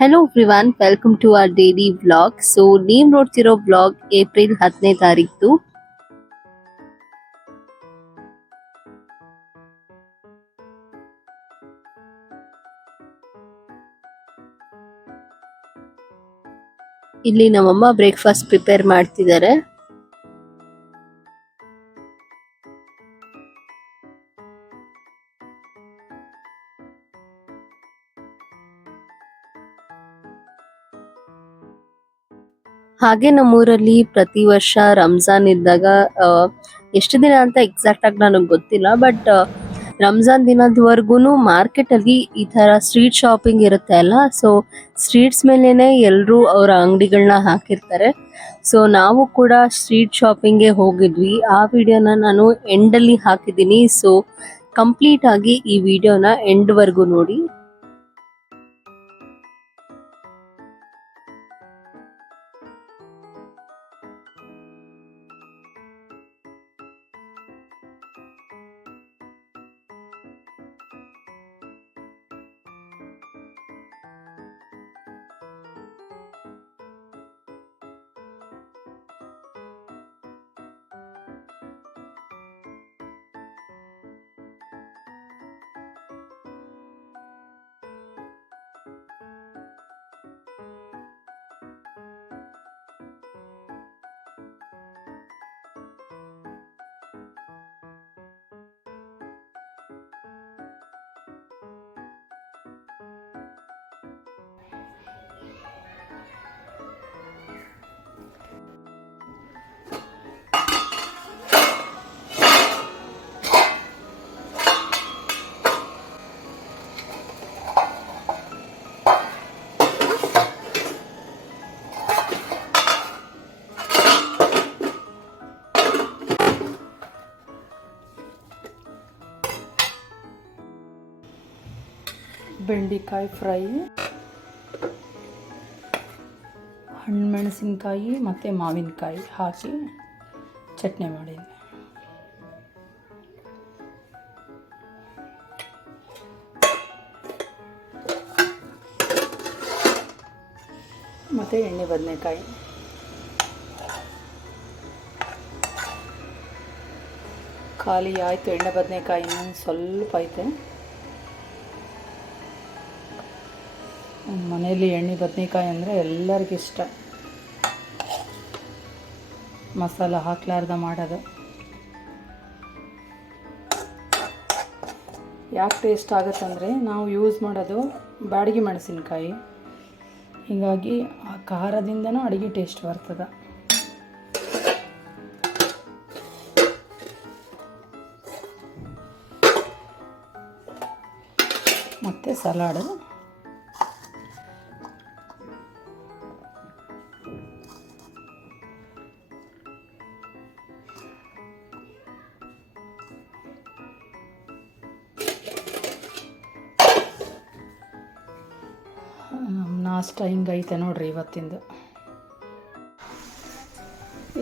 Hello everyone welcome to our daily vlog so ನೀವು ನೋಡ್ತಿರೋ vlog April ಹತ್ತನೇ ತಾರೀಕು ಇಲ್ಲಿ ನಮ್ಮಮ್ಮ ಬ್ರೇಕ್ಫಾಸ್ಟ್ ಪ್ರಿಪೇರ್ ಮಾಡ್ತಿದ್ದಾರೆ. ಹಾಗೆ ನಮ್ಮೂರಲ್ಲಿ ಪ್ರತಿ ವರ್ಷ ರಂಜಾನ್ ಇದ್ದಾಗ ಎಷ್ಟು ದಿನ ಅಂತ ಎಕ್ಸಾಕ್ಟ್ ಆಗಿ ನನಗೆ ಗೊತ್ತಿಲ್ಲ ಬಟ್ ರಂಜಾನ್ ದಿನದವರೆಗೂ ಮಾರ್ಕೆಟ್ ಅಲ್ಲಿ ಈ ತರ ಸ್ಟ್ರೀಟ್ ಶಾಪಿಂಗ್ ಇರುತ್ತೆ ಅಲ್ಲ ಸೊ ಸ್ಟ್ರೀಟ್ಸ್ ಮೇಲೇನೆ ಎಲ್ಲರೂ ಅವರ ಅಂಗಡಿಗಳನ್ನ ಹಾಕಿರ್ತಾರೆ. ಸೊ ನಾವು ಕೂಡ ಸ್ಟ್ರೀಟ್ ಶಾಪಿಂಗ್ಗೆ ಹೋಗಿದ್ವಿ. ಆ ವಿಡಿಯೋನ ನಾನು ಎಂಡಲ್ಲಿ ಹಾಕಿದ್ದೀನಿ ಸೊ ಕಂಪ್ಲೀಟ್ ಆಗಿ ಈ ವಿಡಿಯೋನ ಎಂಡ್ವರೆಗೂ ನೋಡಿ. ಬೆಂಡೆಕಾಯಿ ಫ್ರೈ, ಹಣ್ಣುಮೆಣಸಿನ್ಕಾಯಿ ಮತ್ತು ಮಾವಿನಕಾಯಿ ಹಾಕಿ ಚಟ್ನಿ ಮಾಡಿದ್ದೆ ಮತ್ತು ಎಣ್ಣೆ ಬದನೆಕಾಯಿ. ಖಾಲಿ ಆಯಿತು ಎಣ್ಣೆ ಬದನೆಕಾಯಿ ಇನ್ನೊಂದು ಸ್ವಲ್ಪ ಐತೆ. ಮನೇಲಿ ಎಣ್ಣೆ, ಬದನೇಕಾಯಿ ಅಂದರೆ ಎಲ್ಲರಿಗೂ ಇಷ್ಟ. ಮಸಾಲ ಹಾಕ್ಲಾರ್ದ ಮಾಡೋದು. ಯಾಕೆ ಟೇಸ್ಟ್ ಆಗುತ್ತಂದರೆ, ನಾವು ಯೂಸ್ ಮಾಡೋದು ಬ್ಯಾಡಗಿ ಮೆಣಸಿನಕಾಯಿ. ಹೀಗಾಗಿ ಆ ಖಾರದಿಂದನೂ ಅಡುಗೆ ಟೇಸ್ಟ್ ಬರ್ತದೆ. ಮತ್ತು ಸಲಾಡು ನಾಷ್ಟ ಹಿಂಗೈತೆ ನೋಡ್ರಿ ಇವತ್ತಿಂದು.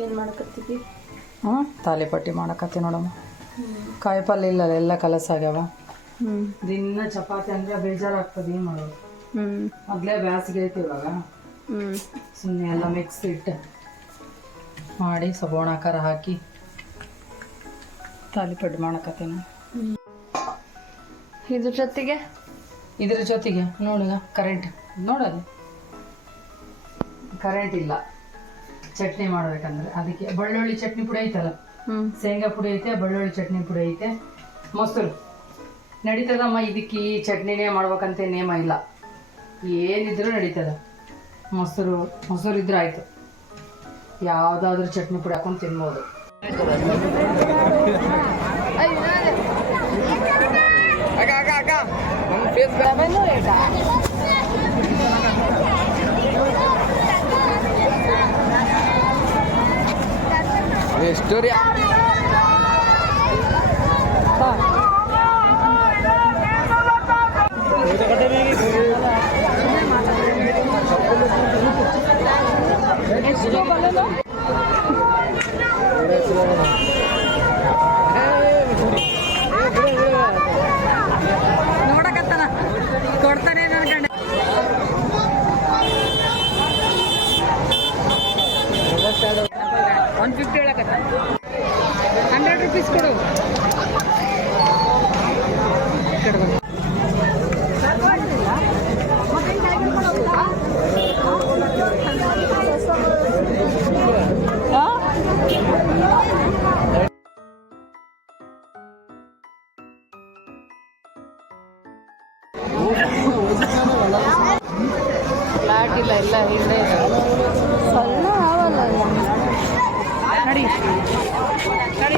ಏನು ಮಾಡಕತ್ತೀವಿ ಹಾಂ ತಾಲಿಪಟ್ಟಿ ಮಾಡಕತ್ತಿ ನೋಡಮ್ಮ. ಕಾಯಿ ಪಲ್ಯ ಇಲ್ಲ ಎಲ್ಲ ಕಲಸಾಗ್ಯಾವ ಹ್ಞೂ ದಿನ ಚಪಾತಿ ಅಂದರೆ ಬೇಜಾರಾಗ್ತದೆ ಏನು ಮಾಡೋದು? ಹ್ಞೂ ಮೊದಲೇ ಬ್ಯಾಸಿಗೆ ಐತಿ ಇವಾಗ. ಹ್ಞೂ ಸುಮ್ಮನೆ ಎಲ್ಲ ಮಿಕ್ಸ್ ಇಟ್ಟು ಮಾಡಿ ಸಬೋಣ ಖಾರ ಹಾಕಿ ತಾಲಿಪಟ್ಟಿ ಮಾಡಕತ್ತೀನಿ. ಇದ್ರ ಜೊತೆಗೆ? ಇದ್ರ ಜೊತೆಗೆ ನೋಡುಗ ಕರೆಂಟ್ ನೋಡೋದು. ಕರೆಂಟ್ ಇಲ್ಲ. ಚಟ್ನಿ ಮಾಡ್ಬೇಕಂದ್ರೆ ಅದಕ್ಕೆ ಬೆಳ್ಳುಳ್ಳಿ ಚಟ್ನಿ ಪುಡಿ ಐತಲ್ಲ? ಶೇಂಗಾ ಪುಡಿ ಐತೆ ಬೆಳ್ಳುಳ್ಳಿ ಚಟ್ನಿ ಪುಡಿ ಐತೆ. ಮೊಸರು. ನಡೀತದಮ್ಮ ಇದಕ್ಕೆ ಈ ಚಟ್ನಿನೇ ಮಾಡ್ಬೇಕಂತ ನೇಮ ಇಲ್ಲ. ಏನಿದ್ರು ನಡೀತದ. ಮೊಸರು ಮೊಸರು ಇದ್ರೆ ಆಯ್ತು. ಯಾವುದಾದ್ರೂ ಚಟ್ನಿ ಪುಡಿ ಹಾಕೊಂಡು ತಿನ್ಬೋದು. La mano ದಾಟಿಲ್ಲ ಎಲ್ಲ ಹಿಂದೆ ಸಣ್ಣ ಆವಲ್ಲ ನಡಿ ಸ್ಪೆಷಲ್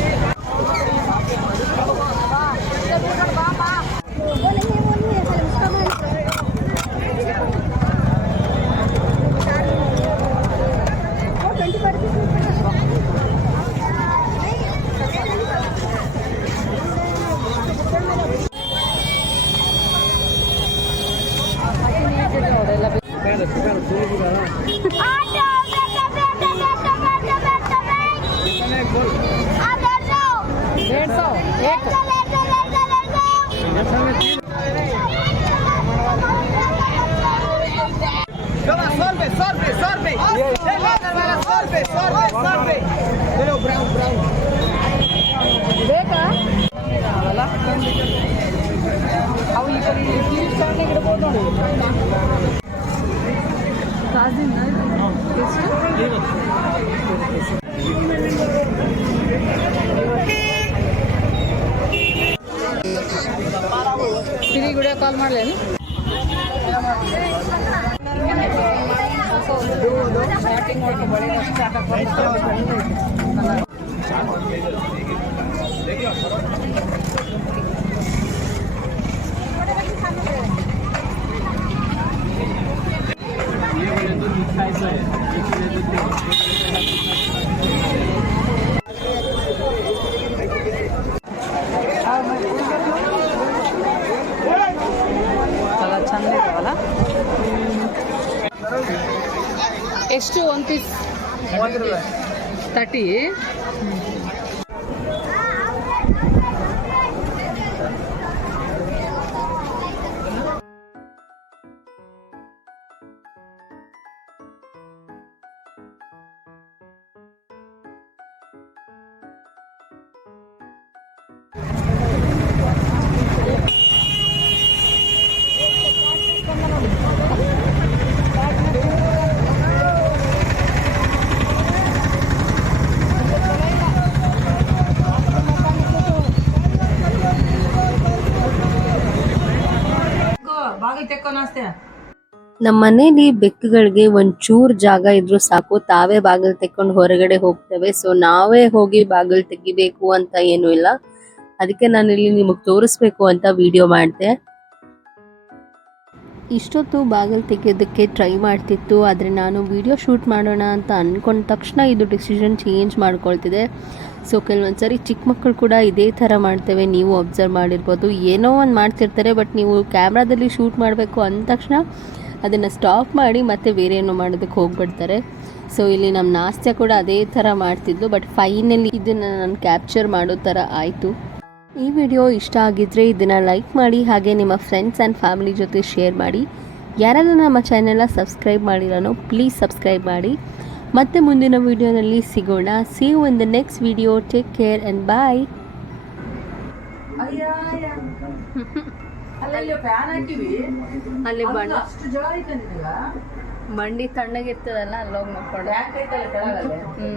ಬೇಕಾ ಅಲ್ಲ ಅವು ಈ ಕಡೆ ಫಿಲಿಪ್ಸ್ ಸ್ಟ್ಯಾಂಡ್ನಾಗ ಇಡ್ಬೋದು ನೋಡಿ ಕಾಜಿನ ತಿರುಗಿ ವಿಡಿಯೋ ಕಾಲ್ ಮಾಡಲೇನು ಸ್ಟಾರ್ಟಿಂಗ್ ಒಳಗೆ ಬಳಿ ಎಲ್ಲ ಎಷ್ಟು? ಒಂದು ಪೀಸ್ ತರ್ಟಿ ನಮ್ಮ ಮನೇಲಿ ಬೆಕ್ಕುಗಳಿಗೆ ಒಂಚೂರು ಜಾಗ ಇದ್ರು ಸಾಕು, ತಾವೇ ಬಾಗಿಲು ತೆಕ್ಕೊಂಡು ಹೊರಗಡೆ ಹೋಗ್ತವೆ. ಸೊ ನಾವೇ ಹೋಗಿ ಬಾಗಿಲು ತೆಗಿಬೇಕು ಅಂತ ಏನು ಇಲ್ಲ. ಅದಕ್ಕೆ ನಾನು ಇಲ್ಲಿ ನಿಮಗೆ ತೋರಿಸ್ಬೇಕು ಅಂತ ವಿಡಿಯೋ ಮಾಡಿದೆ. ಇಷ್ಟೊತ್ತು ಬಾಗಿಲು ತೆಗೆಯೋದಕ್ಕೆ ಟ್ರೈ ಮಾಡ್ತಿತ್ತು, ಆದರೆ ನಾನು ವಿಡಿಯೋ ಶೂಟ್ ಮಾಡೋಣ ಅಂತ ಅಂದ್ಕೊಂಡ ತಕ್ಷಣ ಇದು ಡಿಸಿಷನ್ ಚೇಂಜ್ ಮಾಡ್ಕೊಳ್ತಿದೆ. ಸೊ ಕೆಲವೊಂದು ಸರಿ ಚಿಕ್ಕ ಮಕ್ಕಳು ಕೂಡ ಇದೇ ಥರ ಮಾಡ್ತೇವೆ. ನೀವು ಅಬ್ಸರ್ವ್ ಮಾಡಿರ್ಬೋದು. ಏನೋ ಒಂದು ಮಾಡ್ತಿರ್ತಾರೆ ಬಟ್ ನೀವು ಕ್ಯಾಮ್ರಾದಲ್ಲಿ ಶೂಟ್ ಮಾಡಬೇಕು ಅಂದ ತಕ್ಷಣ ಅದನ್ನು ಸ್ಟಾಪ್ ಮಾಡಿ ಮತ್ತೆ ಬೇರೆ ಏನೋ ಮಾಡೋದಕ್ಕೆ ಹೋಗ್ಬಿಡ್ತಾರೆ. ಸೊ ಇಲ್ಲಿ ನಮ್ಮ ನಾಸ್ತ್ಯ ಕೂಡ ಅದೇ ಥರ ಮಾಡ್ತಿದ್ದು ಬಟ್ ಫೈನಲಿ ಇದನ್ನು ನಾನು ಕ್ಯಾಪ್ಚರ್ ಮಾಡೋ ಥರ ಆಯಿತು. ಈ ವಿಡಿಯೋ ಇಷ್ಟ ಆಗಿದ್ದರೆ ಇದನ್ನು ಲೈಕ್ ಮಾಡಿ ಹಾಗೆ ನಿಮ್ಮ ಫ್ರೆಂಡ್ಸ್ ಆ್ಯಂಡ್ ಫ್ಯಾಮಿಲಿ ಜೊತೆ ಶೇರ್ ಮಾಡಿ. ಯಾರೆಲ್ಲ ನಮ್ಮ ಚಾನೆಲ್ನ ಸಬ್ಸ್ಕ್ರೈಬ್ ಮಾಡಿರೋನೋ ಪ್ಲೀಸ್ ಸಬ್ಸ್ಕ್ರೈಬ್ ಮಾಡಿ. ಮತ್ತೆ ಮುಂದಿನ ವಿಡಿಯೋನಲ್ಲಿ ಸಿಗೋಣ. See you in the next video take care and bye ಅಲ್ಲಿ ನಿನಗ. ಬಂಡಿ ತಣ್ಣಗಿರ್ತದಲ್ಲ ಅಲ್ಲೋಗಿ ಮಕ್ಕೊಂಡು ಹ್ಮ್. ಹ್ಞೂ